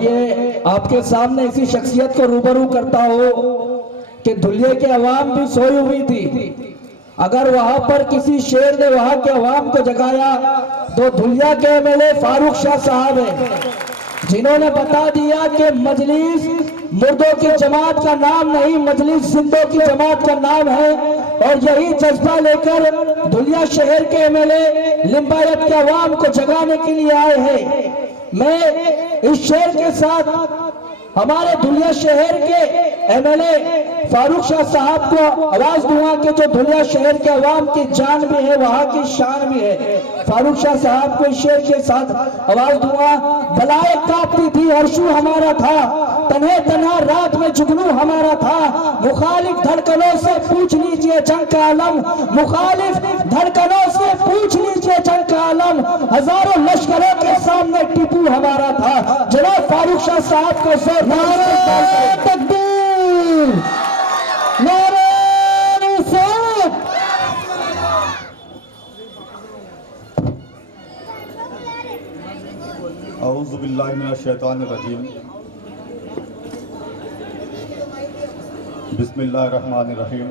ये आपके सामने इसी शख्सियत को रूबरू करता हो कि धुलिया की आवाम भी सोई हुई थी। अगर वहां पर किसी शेर ने वहां के आवाम को जगाया तो धुलिया के एमएलए फारूक शाह साहब है, जिन्होंने बता दिया कि मजलिस मुर्दों की जमात का नाम नहीं, मजलिस जिंदों की जमात का नाम है। और यही जज्बा लेकर धुलिया शहर के एमएलए लिंबायत के अवाम को जगाने के लिए आए हैं। मैं इस शहर के साथ हमारे धुलिया शहर के एमएलए फारूक शाह साहब को आवाज दूंगा कि जो धुलिया शहर के अवाम की जान भी है, वहां की शान भी है। फारूक शाह साहब को इस शहर के साथ आवाज दूंगा। बलाए कांपती थी अर्शू हमारा था, तन्हे तन्हा रात में जुगनू हमारा था। मुखालिफ धड़कनों से पूछ लीजिए जंग का आलम, मुखालिफ धड़कनों से पूछ लीजिए जंग का आलम। हजारों लश्करों के सामने टीपू हमारा था। जनाब फारूक शाह साहब को सर नारे तकबीर, नारे रिसालत। औज़ु बिल्लाहि मिनश शैतानिर रजीम। बिस्मिल्लाहिर रहमानिर रहीम।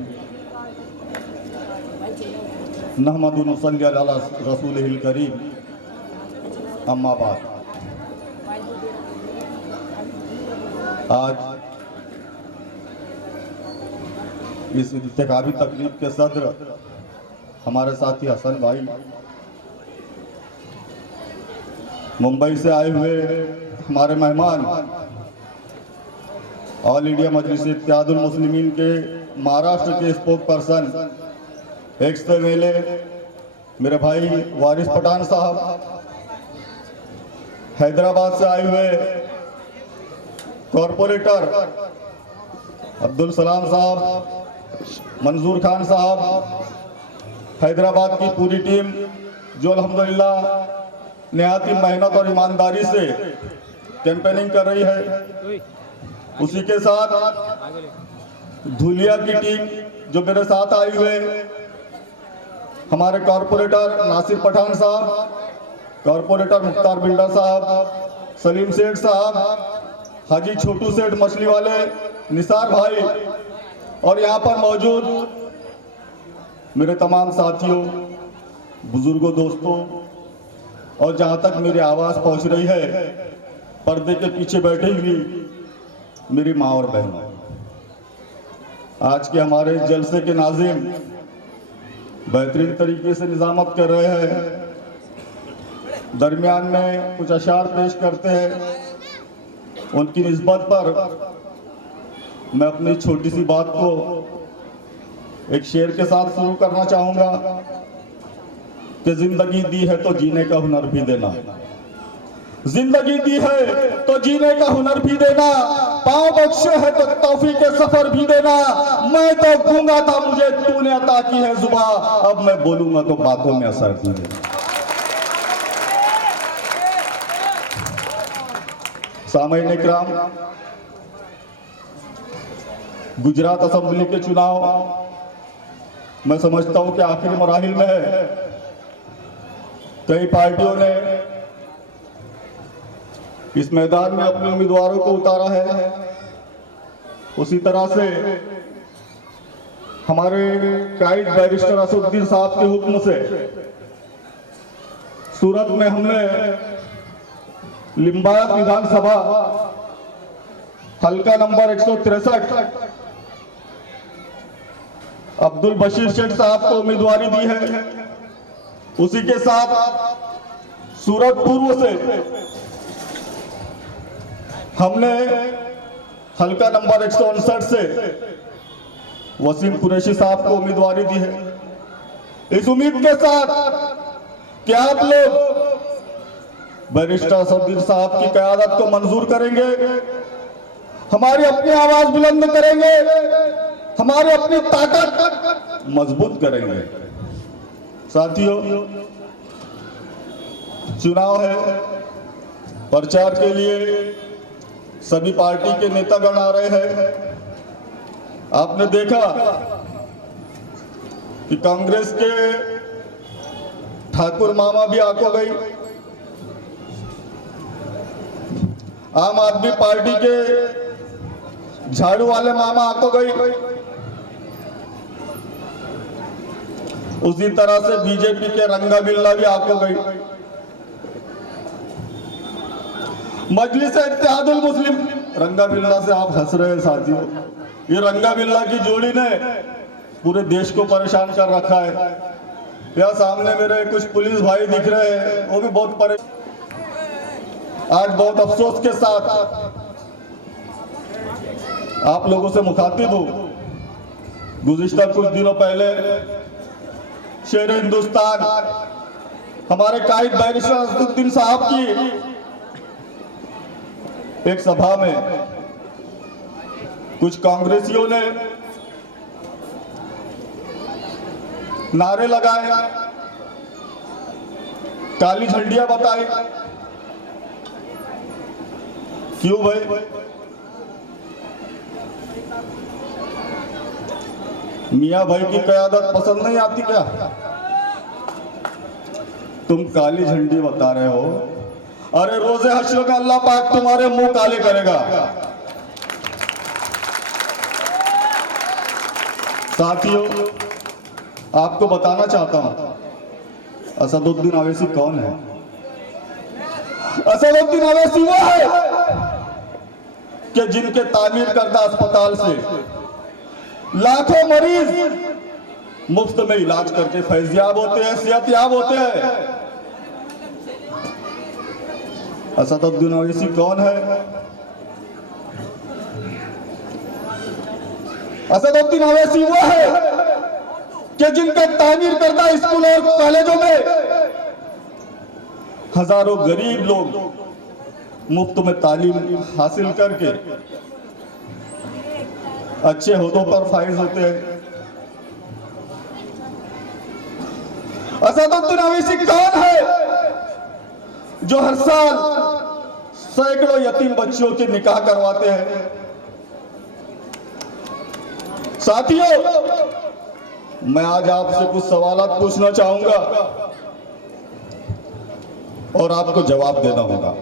नहमदु व नसल्ली अला रसूलिहिल करीम। अम्मा बाद। आज इस इंतखाबी तकरीब के सदर हमारे साथी हसन भाई, मुंबई से आए हुए हमारे मेहमान, ऑल इंडिया मजलिस इत्तेहादुल मुस्लिमीन के महाराष्ट्र के स्पोक पर्सन एक्स एमएलए मेरे भाई वारिस पठान साहब, हैदराबाद से आए हुए कॉरपोरेटर अब्दुल सलाम साहब, मंजूर खान साहब, हैदराबाद की पूरी टीम जो अल्हम्दुलिल्लाह निहायत मेहनत और ईमानदारी से कैंपेनिंग कर रही है। उसी के साथ धुलिया की टीम जो मेरे साथ आई हुए, हमारे कॉरपोरेटर नासिर पठान साहब, कॉरपोरेटर मुख्तार बिल्डर साहब, सलीम सेठ साहब, हाजी छोटू सेठ मछली वाले, निसार भाई, और यहाँ पर मौजूद मेरे तमाम साथियों, बुजुर्गों, दोस्तों, और जहाँ तक मेरी आवाज़ पहुँच रही है पर्दे के पीछे बैठी हुई मेरी माँ और बहन, आज के हमारे जलसे के नाज़िम बेहतरीन तरीके से निज़ामत कर रहे हैं। दरमियान में कुछ अशार पेश करते हैं। उनकी निस्बत पर मैं अपनी छोटी सी बात को एक शेर के साथ शुरू करना चाहूँगा कि जिंदगी दी है तो जीने का हुनर भी देना, जिंदगी दी है तो जीने का हुनर भी देना, पाँव बख्शे है तो तौफीक के सफर भी देना। मैं तो गूंगा था, मुझे तूने अता की है जुबा, अब मैं बोलूंगा तो बातों में असर भी देना। सामईन इकराम, गुजरात असेंबली के चुनाव मैं समझता हूं कि आखिरी मराहिल में है। कई पार्टियों ने इस मैदान में अपने उम्मीदवारों को उतारा है। उसी तरह से हमारे कायद बैरिस्टर असदुद्दीन साहब के हुक्म से सूरत में हमने लिंबायत विधानसभा हल्का नंबर 163 अब्दुल बशीर शेख साहब को उम्मीदवारी दी है। उसी के साथ सूरत पूर्व से हमने हल्का नंबर 159 से वसीम कुरैशी साहब को उम्मीदवारी दी है। इस उम्मीद के साथ कि आप लोग बैरिस्टर असदुद्दीन साहब की क़यादत को मंजूर करेंगे, हमारी अपनी आवाज बुलंद करेंगे, हमारी अपनी ताकत मजबूत करेंगे। साथियों, चुनाव है, प्रचार के लिए सभी पार्टी के नेतागण आ रहे हैं। आपने देखा कि कांग्रेस के ठाकुर मामा भी आको गई। आम आदमी पार्टी के झाड़ू वाले मामा आको गई, उसी तरह से बीजेपी के रंगा बिल्ला भी आको गई। मजलिस इत्तेहादुल मुस्लिम, रंगा बिल्ला से आप हंस रहे हैं साथियों, ये रंगा बिल्ला की जोड़ी ने पूरे देश को परेशान कर रखा है। यहाँ सामने मेरे कुछ पुलिस भाई दिख रहे हैं, वो भी बहुत परेशान। आज बहुत अफसोस के साथ आप लोगों से मुखातिब हूं। गुज़िश्ता कुछ दिनों पहले शेर हिंदुस्तान हमारे कायद बैरिस्टर असदुद्दीन साहब की एक सभा में कुछ कांग्रेसियों ने नारे लगाए, काली झंडियां बताई। क्यों भाई? मियां भाई की क़यादत पसंद नहीं आती क्या? तुम काली झंडी बता रहे हो, अरे रोज़े हश्र में अल्लाह पाक तुम्हारे मुंह काले करेगा। साथियों, आपको बताना चाहता हूं असदुद्दीन अवैसी कौन है। असदुद्दीन अवैसी वो है कि जिनके तामीर करदा अस्पताल से लाखों मरीज मुफ्त में इलाज करके फैज़याब होते हैं, सेहतयाब होते हैं। असदुद्दीन अवैसी कौन है? असदुद्दीन अवैसी वो है कि जिनके तामीर करदा स्कूल और कॉलेजों में हजारों गरीब लोग मुफ्त में तालीम हासिल करके अच्छे ओहदों पर फाइज होते हैं। असदुद्दीन अवैसी कौन है जो हर साल सैकड़ों यतीम बच्चियों के निकाह करवाते हैं। साथियों, मैं आज आपसे कुछ सवालात पूछना चाहूंगा और आपको जवाब देना होगा।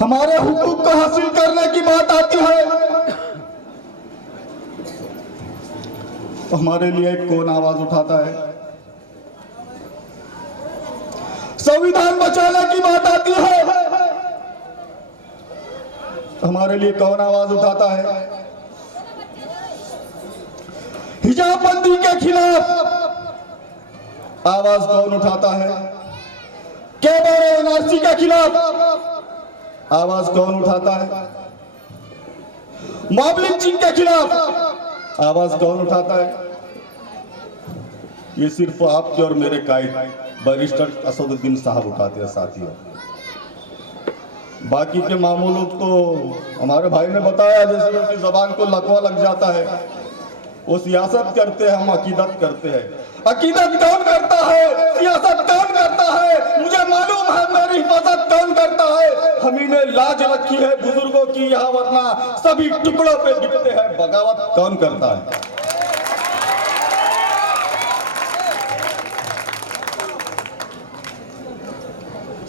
हमारे हुकूक को हासिल करने की बात आती है तो हमारे लिए कौन आवाज उठाता है? संविधान बचाने की बात आती है तो हमारे लिए कौन आवाज उठाता है? हिजाबबंदी के खिलाफ आवाज कौन उठाता है? केवल एनआरसी के खिलाफ आवाज कौन उठाता है? मॉब लिंचिंग के खिलाफ आवाज कौन उठाता है? ये सिर्फ आपके और मेरे कायद बैरिस्टर असदुद्दीन साहब उठाते हैं साथियों। बाकी के मामूल लोग तो हमारे भाई ने बताया, जैसे उनकी जबान को लकवा लग जाता है, वो सियासत करते हैं, हम अकीदत करते हैं। अकीदत कौन करता है? सियासत कौन करता है? मुझे मालूम है मेरी हिफाजत कौन करता है। हमी ने लाज रखी है बुजुर्गों की यहाँ, वरना सभी टुकड़ों पे बिकते हैं। बगावत कौन करता है?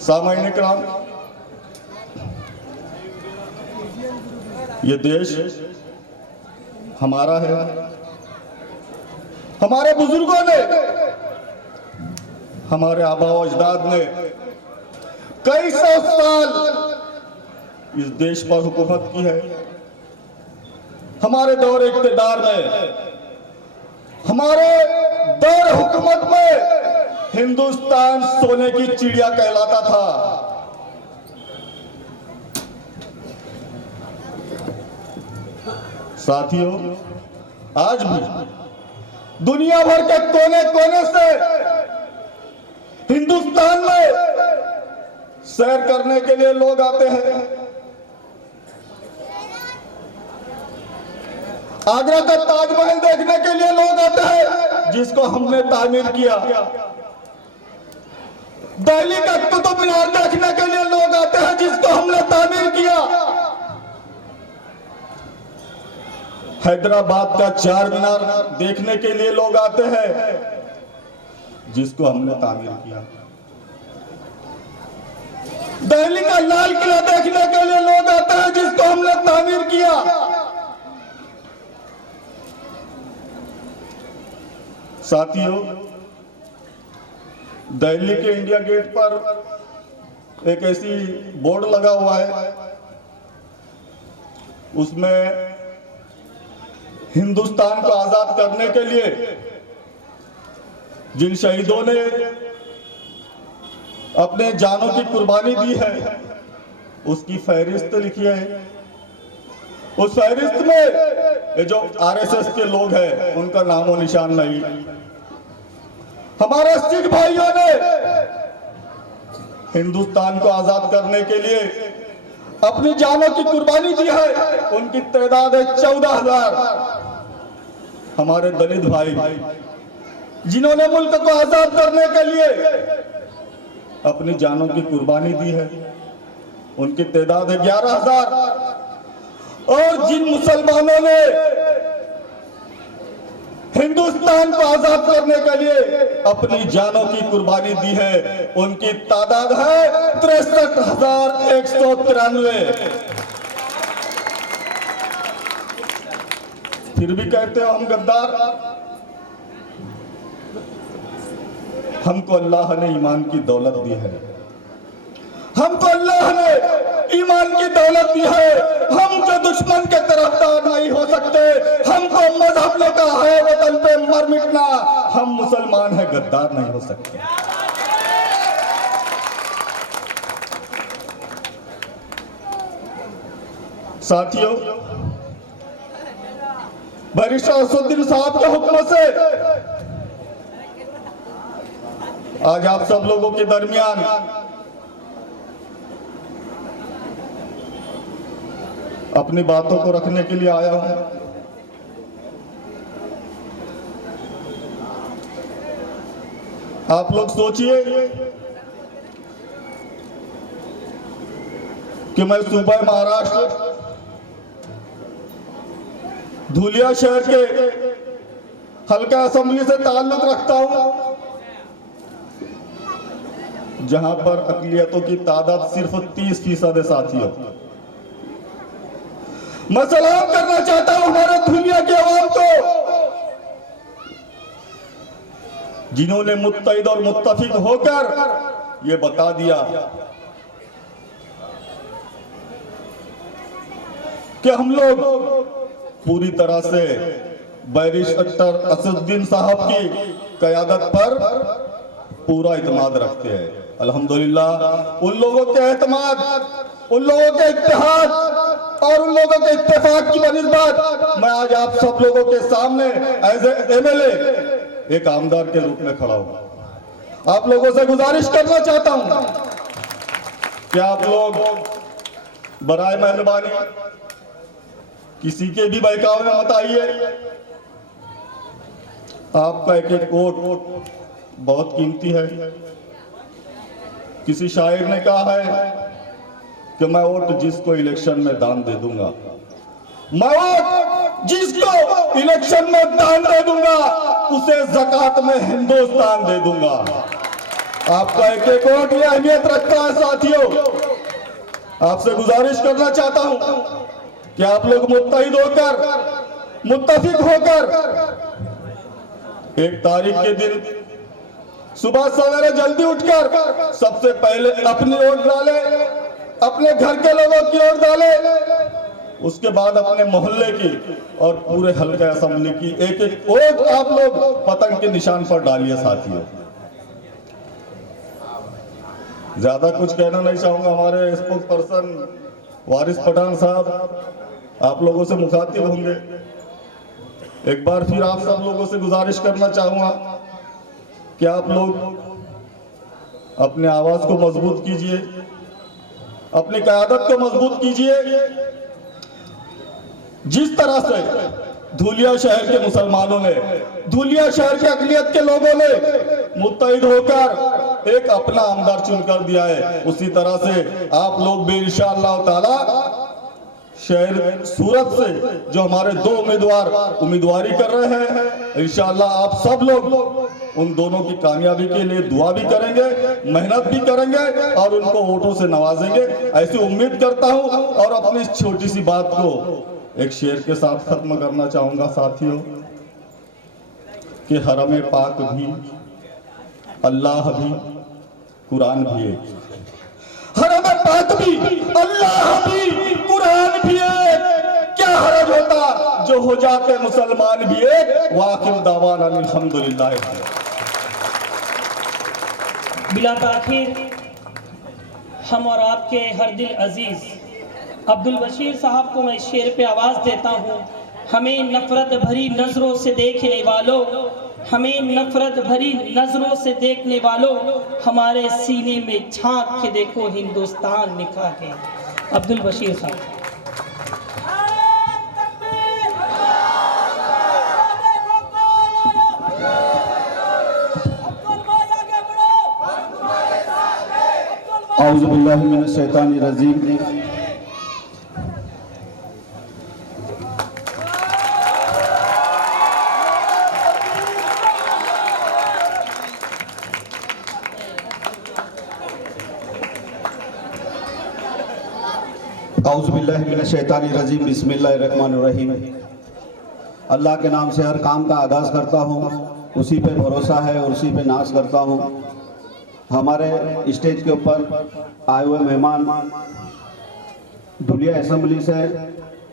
सामान्य कराम, ये देश हमारा है। हमारे बुजुर्गों ने, हमारे आबा व अजदाद ने कई सौ साल इस देश पर हुकूमत की है। हमारे दौर इक़्तिदार में, हमारे दौर हुकूमत में हिंदुस्तान सोने की चिड़िया कहलाता था। साथियों, आज भी दुनिया भर के कोने कोने से हिंदुस्तान में सैर करने के लिए लोग आते हैं। आगरा का ताजमहल देखने के लिए लोग आते हैं, जिसको हमने तामीर किया। दिल्ली का कुतुब मीनार देखने के लिए लोग आते हैं, जिसको हमने तामीर किया। हैदराबाद का चार मीनार देखने के लिए लोग आते हैं, जिसको हमने तामीर किया। दिल्ली का लाल किला देखने के लिए लोग आते हैं जिसको हमने तामीर किया। साथियों, दिल्ली के इंडिया गेट पर एक ऐसी बोर्ड लगा हुआ है, उसमें हिंदुस्तान को आजाद करने के लिए जिन शहीदों ने अपने जानों की कुर्बानी दी है उसकी फहरिस्त लिखी है। उस फहरिस्त में ये जो आरएसएस के लोग हैं उनका नामो निशान नहीं। हमारे सिख भाइयों ने हिंदुस्तान को आजाद करने के लिए अपनी जानों की कुर्बानी दी है, उनकी तादाद है 14,000। हमारे दलित भाई जिन्होंने मुल्क को आजाद करने के लिए अपनी जानों की कुर्बानी दी है, उनकी तादाद है 11,000। और जिन मुसलमानों ने हिंदुस्तान को आजाद करने के लिए अपनी जानों की कुर्बानी दी है, उनकी तादाद है 63,193। फिर भी कहते हो हम गद्दार। हमको अल्लाह ने ईमान की दौलत दी है, हमको अल्लाह ने ईमान की दौलत दी है। हम जो दुश्मन के तरफदार नहीं हो सकते, हमको मजहब ने कहा है वतन पे मर मिटना, हम मुसलमान है गद्दार नहीं हो सकते। साथियों, बैरिस्टर असदुद्दीन साहब के हुक्म से आज आप सब लोगों के दरमियान अपनी बातों को रखने के लिए आया हूं। आप लोग सोचिए कि मैं सूबा महाराष्ट्र धुलिया शहर के हल्का असेंबली से ताल्लुक रखता हूं, जहां पर अकलियतों की तादाद सिर्फ 30% है। साथियों, मैं सलाम करना चाहता हूं हमारे धुलिया के अवाम को, जिन्होंने मुत्तहिद और मुत्तफिक होकर ये बता दिया कि हम लोग पूरी तरह से बैरिस्टर असदुद्दीन साहब की क़यादत पर पूरा इत्मीनान रखते हैं। अल्हम्दुलिल्लाह, उन लोगों के एतमाद, उन लोगों के इत्तेहाद और उन लोगों के इत्तेफाक की बनिस्बत मैं आज आप सब लोगों के सामने एज ए एमएलए एक आमदार के रूप में खड़ा हूं। आप लोगों से गुजारिश करना चाहता हूं कि आप लोग बराए मेहरबानी किसी के भी बहकावे में मत आइए। आपका एक एक वोट बहुत कीमती है। किसी शायर ने कहा है कि मैं वोट जिसको इलेक्शन में दान दे दूंगा, मैं वोट जिसको इलेक्शन में दान दे दूंगा उसे ज़कात में हिंदुस्तान दे दूंगा। आपका एक एक वोट ये अहमियत रखता है। साथियों, आपसे गुजारिश करना चाहता हूं कि आप लोग मुत्तहिद होकर, मुत्तफिक होकर 1 तारीख के दिन सुबह सवेरे जल्दी उठकर सबसे पहले अपनी वोट डाले, अपने घर के लोगों की ओर डाले, उसके बाद अपने मोहल्ले की और पूरे हल्का असेंबली की एक एक वोट आप लोग पतंग के निशान पर डालिए। साथियों, ज्यादा कुछ कहना नहीं चाहूंगा। हमारे स्पोक्स पर्सन वारिस पठान साहब आप लोगों से मुखातिब होंगे। एक बार फिर आप सब लोगों से गुजारिश करना चाहूंगा कि आप लोग अपने आवाज को मजबूत कीजिए, अपनी क़यादत को मजबूत कीजिए। जिस तरह से धुलिया शहर के मुसलमानों ने, धुलिया शहर के अक़लियत के लोगों ने मुत्तहिद होकर एक अपना आमदार चुनकर दिया है, उसी तरह से आप लोग भी इंशाअल्लाह ताला शहर सूरत से जो हमारे 2 उम्मीदवार उम्मीदवारी कर रहे हैं, इंशाअल्लाह आप सब लोग उन दोनों की कामयाबी के लिए दुआ भी करेंगे, मेहनत भी करेंगे और उनको वोटों से नवाजेंगे, ऐसी उम्मीद करता हूं। और अपनी इस छोटी सी बात को एक शेर के साथ खत्म करना चाहूंगा साथियों, कि हरम पाक भी, अल्लाह भी, कुरान भी एक। हरम पाक भी, अल्लाह भी, कुरान भी एक। क्या हरज होता जो हो जाते मुसलमान भी एक। वाकिम दावाना अल्हम्दुलिल्लाह। बिला ताखीर हम और आपके हर दिल अजीज अब्दुल बशीर साहब को मैं शेर पे आवाज़ देता हूँ। हमें नफरत भरी नजरों से देखने वालों, हमें नफरत भरी नजरों से देखने वालों, हमारे सीने में झांक के देखो हिंदुस्तान लिखा है। अब्दुल बशीर साहब। औज़ु बिल्लाहि मिनश शैतानिर रजीम। औज़ु बिल्लाहि मिनश शैतानिर रजीम। बिस्मिल्लाहिर रहमानिर रहीम। अल्लाह के नाम से हर काम का आगाज़ करता हूँ, उसी पे भरोसा है और उसी पे नाज करता हूँ। हमारे स्टेज के ऊपर आए हुए मेहमान धुलिया असेंबली से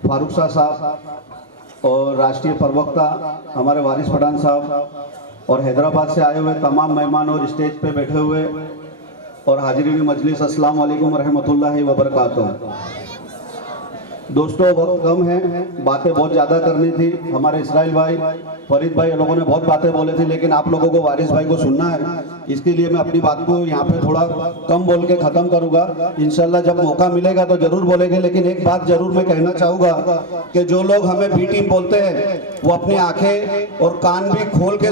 फारूक शाह साहब और राष्ट्रीय प्रवक्ता हमारे वारिस पठान साहब और हैदराबाद से आए हुए तमाम मेहमान और स्टेज पे बैठे हुए और हाजिरीन मजलिस, अस्सलाम वालेकुम रहमतुल्लाहि व बरकातुहू। दोस्तों, वक्त कम है, बातें बहुत ज़्यादा करनी थी। हमारे इसराइल भाई, फरीद भाई, लोगों ने बहुत बातें बोले थी, लेकिन आप लोगों को वारिस भाई को सुनना है, इसके लिए मैं अपनी बात को यहाँ पे थोड़ा कम बोल के ख़त्म करूँगा। इंशाल्लाह जब मौका मिलेगा तो ज़रूर बोलेंगे। लेकिन एक बात ज़रूर मैं कहना चाहूँगा कि जो लोग हमें बी टीम बोलते हैं वो अपनी आँखें और कान भी खोल के